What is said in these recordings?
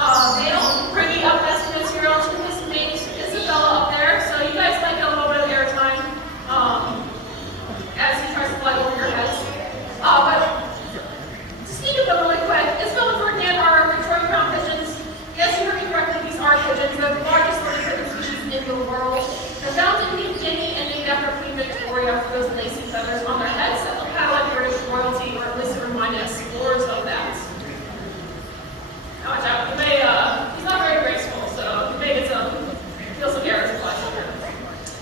male, bringing up nesting material to his mate, Isabella, up there. So you guys might get a little bit of airtime as he tries to fly over your heads. But to speak of them really quick, Isabella and Ferdinand are Victoria Crown pigeons. Yes, you heard me correctly, these are pigeons, the largest living pigeon species in the world. They're found in New Guinea and named after Queen Victoria for those lacy feathers on their heads that look kind of like British royalty, or at least it reminded us explorers of that. Now watch out, he's not very graceful, so you may get feel some air as well.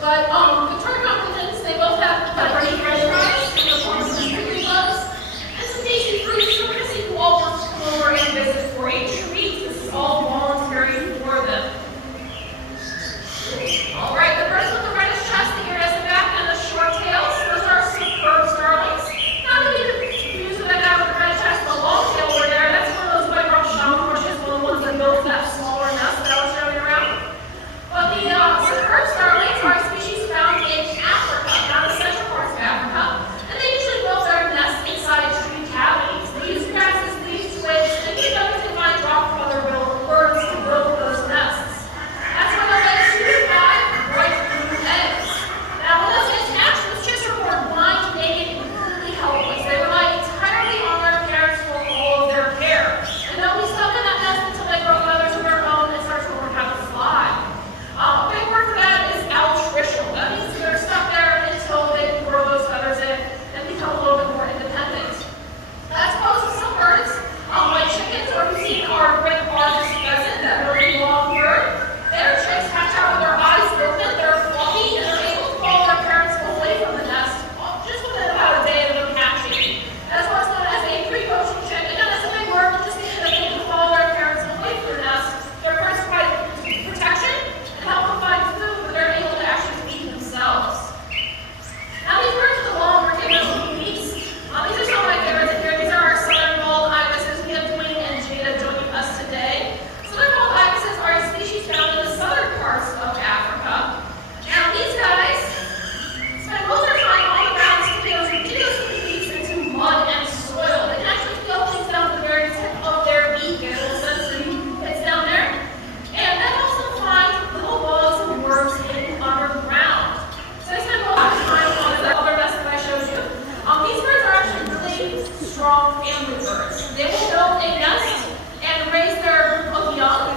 But Victoria Crown pigeons, they both have pretty red eyes in the form of streaky bugs, and some tasty fruits. So we're going to see who all wants to come over and visit for a treat. This is all voluntary for them. Alright, the birds with the reddish chest, the ears in the back, and the short tails, those are superb starlings. Not to be confused with that guy with the red chest, the long tail over there, that's one of those white rock showerwashes, one of the ones that built that smaller nest that I was showing around. But the superb starlings are a species found in Africa, not the central parts of Africa, and they usually build their nests inside tree cavities. They use grasses, leaves, twigs, and even feathers to find rock from other birds to build those nests. That's why they'll lay 2 to 5 bright blue eggs. Now, when those eggs hatch, those chicks are born blind, naked, and completely helpless. They rely entirely on their parents for all of their care. And they'll be stuck in that nest until they grow feathers of their own and start to learn how to fly. A big word for that is altricial. That means they're stuck there until they can grow those feathers in and become a little bit more independent. That's opposed to some birds, like chickens, or we've seen our great largest pheasant, that really long bird. Their chicks hatch out with their eyes open, they're fluffy, and they're able to follow their parents away from the nest just within about a day of them hatching. That's what's known as a pre-poaching chick. Again, that's a big word, but just means that they can follow their parents away from the nest. Their parents provide protection and help them find food, but they're able to actually feed themselves. Now, these birds with the longer tails and beaks, these are some of my favorites in here. These are our southern bald ibises. We have Dwayne and Jada joining us today. Southern bald ibises are a species found in the southern parts of Africa. Now, these guys spend most of their time on the ground sticking those ridiculous beaks into mud and soil. They can actually feel things down to the very tip of their beak, and it'll sensitive hits down there. And that helps them find little bugs and worms hidden underground. So they spend a lot of time on the other nest that I showed you. These birds are actually really strong family birds. They will build a nest and raise their group of young,